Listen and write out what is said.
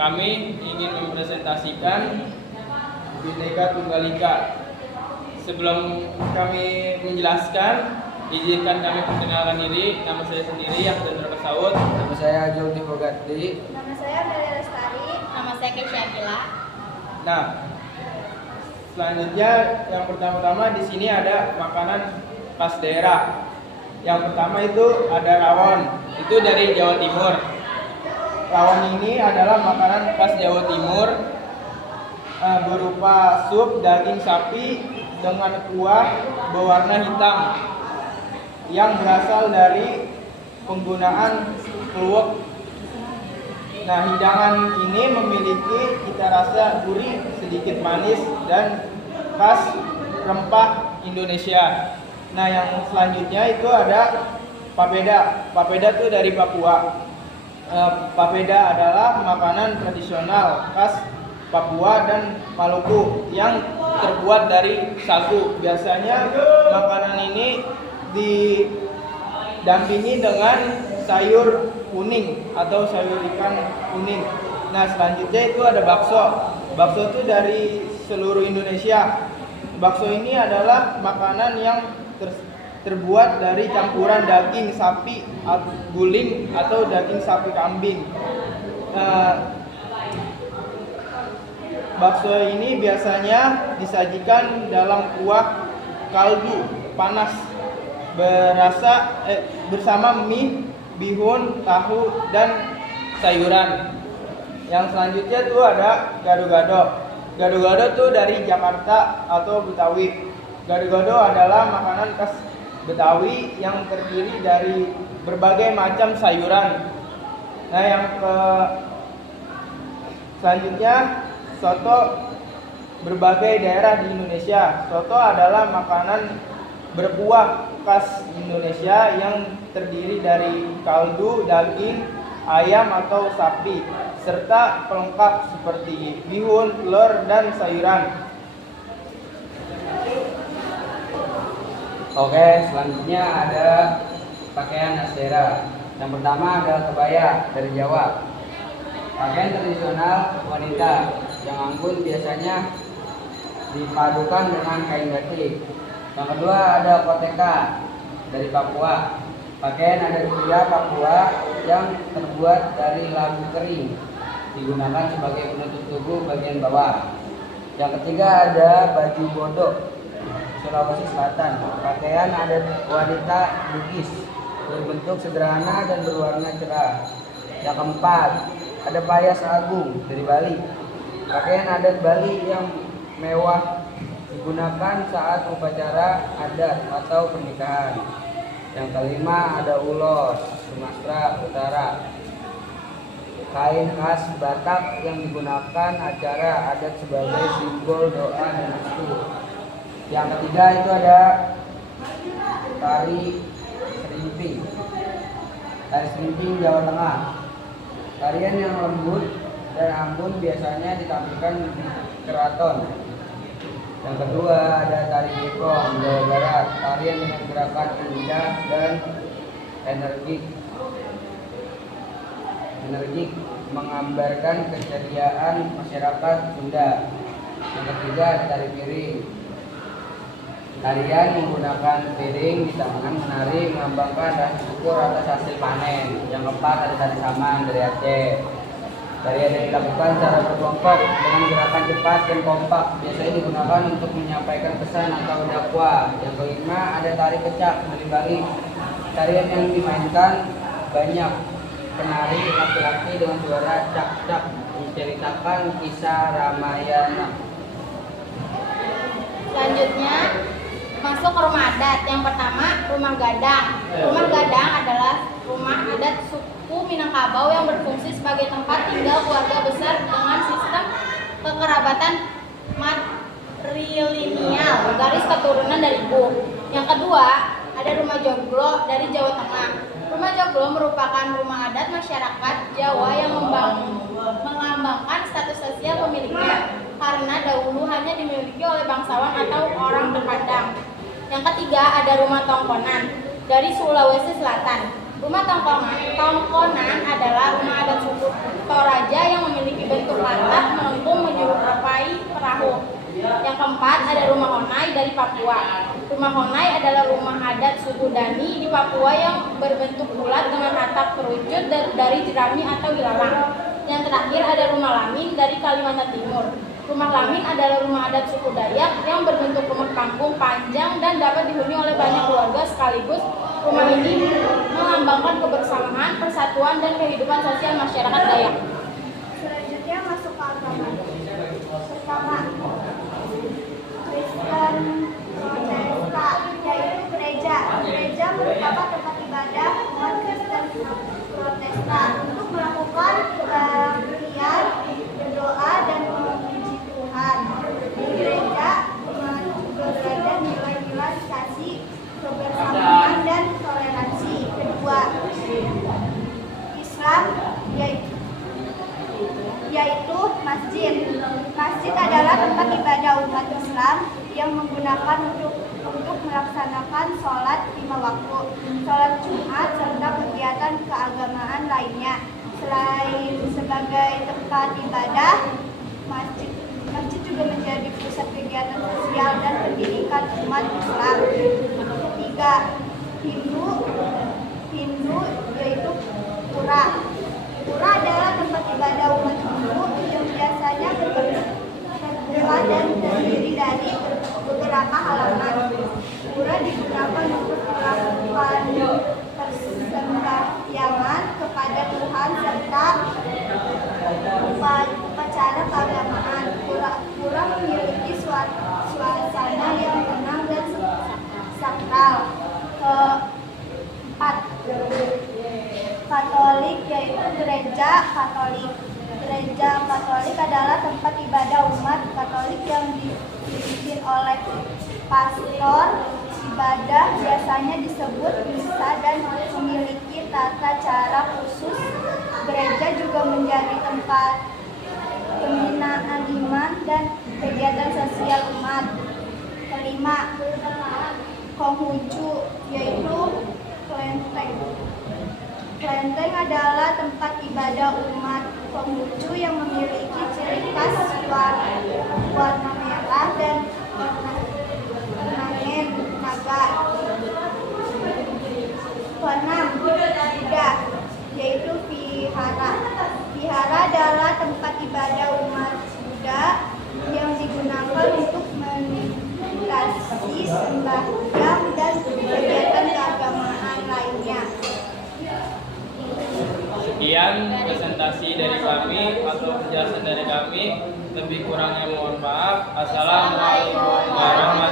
kami ingin mempresentasikan Bhinneka Tunggal Ika. Sebelum kami menjelaskan, izinkan kami perkenalkan diri. Nama saya sendiri Yahdan Rakasaud. Nama saya Julti Bogati. Nama saya Melia Lestari. Nama saya Keisha Akila. Nah, selanjutnya yang pertama-tama di sini ada makanan khas daerah. Yang pertama itu ada rawon. Itu dari Jawa Timur. Rawon ini adalah makanan khas Jawa Timur, berupa sup daging sapi dengan kuah berwarna hitam yang berasal dari penggunaan kluwek. Nah, hidangan ini memiliki cita rasa gurih, sedikit manis, dan khas rempah Indonesia. Nah, yang selanjutnya itu ada papeda. Papeda itu dari Papua. Papeda adalah makanan tradisional khas Papua dan Maluku yang terbuat dari sagu. Biasanya makanan ini didampingi dengan sayur kuning atau sayur ikan kuning. Nah, selanjutnya itu ada bakso. Bakso itu dari seluruh Indonesia. Bakso ini adalah makanan yang terbuat dari campuran daging sapi guling atau daging sapi kambing. Bakso ini biasanya disajikan dalam kuah kaldu panas bersama mie, bihun, tahu, dan sayuran. Yang selanjutnya itu ada gado-gado. Gado-gado itu dari Jakarta atau Betawi. Gado-gado adalah makanan khas Betawi yang terdiri dari berbagai macam sayuran. Nah, yang selanjutnya soto berbagai daerah di Indonesia. Soto adalah makanan berkuah khas Indonesia yang terdiri dari kaldu, daging, ayam atau sapi, serta pelengkap seperti bihun, telur, dan sayuran. Oke, selanjutnya ada pakaian khas daerah. Yang pertama adalah kebaya dari Jawa. Pakaian tradisional wanita yang anggun biasanya dipadukan dengan kain batik. Yang kedua ada koteka dari Papua. Pakaian adat pria Papua yang terbuat dari labu kering, digunakan sebagai penutup tubuh bagian bawah. Yang ketiga ada baju bodok Sulawesi Selatan. Pakaian adat wanita Bugis, berbentuk sederhana dan berwarna cerah. Yang keempat ada payas agung dari Bali. Pakaian adat Bali yang mewah digunakan saat upacara adat atau pernikahan. Yang kelima ada ulos Sumatera Utara. Kain khas Batak yang digunakan acara adat sebagai simbol doa dan restu. Yang ketiga itu ada tari serimping. Tari serimping Jawa Tengah. Tarian yang lembut dan anggun biasanya ditampilkan di keraton. Yang kedua ada tari bekong Jawa Barat. Tarian dengan gerakan indah dan energik menggambarkan keceriaan masyarakat Sunda. Yang ketiga ada tari piring. Tarian menggunakan piring di tangan menari melambangkan rasa syukur atas hasil panen. Yang keempat ada tari saman dari Aceh. Tarian yang dilakukan secara berkelompok dengan gerakan cepat dan kompak, biasanya digunakan untuk menyampaikan pesan atau dakwah. Yang kelima ada tari kecak dari Bali. Tarian yang dimainkan banyak penari laki-laki dengan suara cak-cak, menceritakan kisah Ramayana. Selanjutnya masuk ke rumah adat. Yang pertama rumah gadang. Rumah gadang adalah rumah adat suku Minangkabau yang berfungsi sebagai tempat tinggal keluarga besar dengan sistem kekerabatan matrilineal, garis keturunan dari ibu. Yang kedua ada rumah joglo dari Jawa Tengah. Rumah joglo merupakan rumah adat masyarakat Jawa yang melambangkan status sosial pemiliknya, karena dahulu hanya dimiliki oleh bangsawan atau orang berpandang. Yang ketiga ada rumah tongkonan dari Sulawesi Selatan. Rumah tongkonan adalah rumah adat suku Toraja yang memiliki bentuk ada rumah Honai dari Papua. Rumah Honai adalah rumah adat suku Dani di Papua yang berbentuk bulat dengan atap kerucut dari jerami atau ilalang. Yang terakhir ada rumah Lamin dari Kalimantan Timur. Rumah Lamin adalah rumah adat suku Dayak yang berbentuk rumah kampung panjang dan dapat dihuni oleh banyak keluarga sekaligus. Rumah ini melambangkan kebersamaan, persatuan, dan kehidupan sosial masyarakat Dayak. Selanjutnya masuk ke agama. Pertama, Kristen Protestan, yaitu gereja. Gereja merupakan tempat ibadah umat Kristen Protestan untuk melakukan kebaktian, berdoa, dan memuji Tuhan. Di gereja berada nilai-nilai kasih, kebersamaan, dan toleransi. Kedua, Islam, yaitu masjid. Masjid adalah tempat ibadah umat Islam yang menggunakan untuk melaksanakan sholat 5 waktu, sholat Jumat, serta kegiatan keagamaan lainnya. Selain sebagai tempat ibadah, masjid juga menjadi pusat kegiatan sosial dan pendidikan umat Islam. Ketiga, Hindu yaitu pura. Pura adalah tempat ibadah umat Hindu yang biasanya berbentuk terbuka dan terdiri dari beberapa halaman. Pura digunakan untuk melakukan persembahyangan kepada Tuhan serta upacara keagamaan. Pura memiliki suasana yang tenang dan sakral. Keempat, Katolik, yaitu gereja Katolik. Gereja Katolik adalah tempat ibadah umat Katolik yang dipimpin oleh pastor. Ibadah biasanya disebut misa dan memiliki tata cara khusus. Gereja juga menjadi tempat pembinaan iman dan kegiatan sosial umat. Kelima, Konghucu, yaitu kelenteng. Kelenteng adalah tempat ibadah umat Konghucu yang memiliki ciri khas warna merah dan ornamen naga. Keenam, Buddha, yaitu vihara. Vihara adalah tempat ibadah umat Buddha yang digunakan untuk meditasi, sembahyang, dan kegiatan keagamaan lainnya. Sekian presentasi dari kami atau penjelasan dari kami. Lebih kurangnya mohon maaf. Assalamualaikum warahmatullahi wabarakatuh.